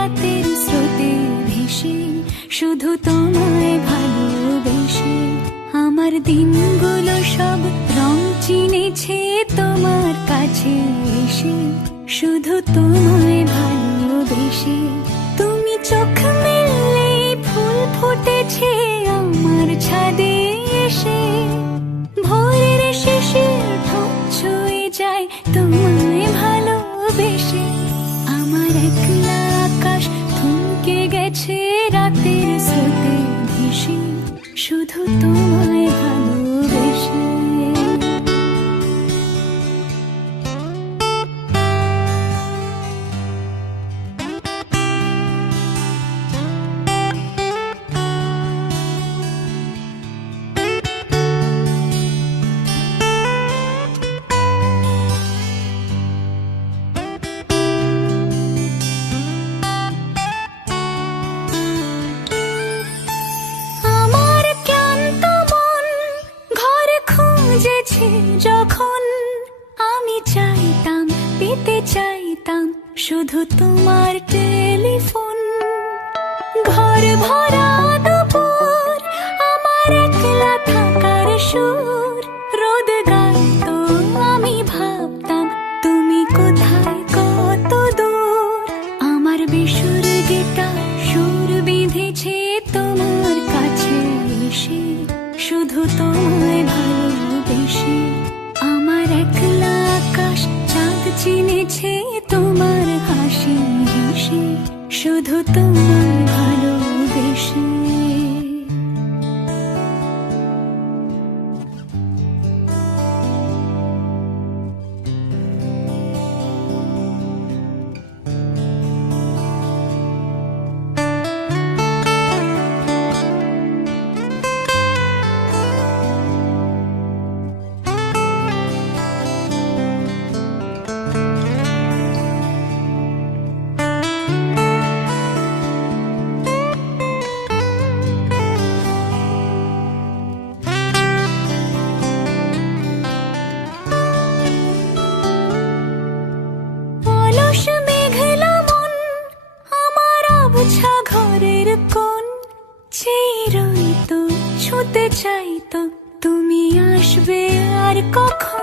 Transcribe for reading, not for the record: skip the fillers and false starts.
রাতের স্রোতে ভেসে, শুধু তোমায় ভালোবেসে। আমার দিনগুলো সব রং চিনেছে তোমার কাছে এসে, শুধু তোমায় ভালোবেসে। তুমি চোখ মেললে ফুল ফুটেছে আমার ছাদে এসে, ভোরের শিশির ঠোঁট ছুঁয়ে যায় তোমায় ভালোবেসে। আমার একলা আকাশ থমকে গেছে রাতের স্রোতে ভেসে, শুধু তোমায় ভালোবেসে। যখন আমি চাইতাম, পেতে চাইতাম শুধু তোমার টেলিফোন। ঘর ভরা দুপুর, আমার একলা থাকার সুর, রোদ গাইতো আমি ভাবতাম তুমি কোথায় কত দূর। আমার বেসুর গিটার সুর বিঁধেছে তোমার কাছে এসে, শুধু তোমায় ভালোবেসে। আমার একলা আকাশ চাঁদ চিনেছে তোমার হাসি হেসে, শুধু তোমায় ভালোবেসে। ঘরের কোণ চেয়ে রইতো, ছুঁতে চাইতো তুমি আসবে আর কখন।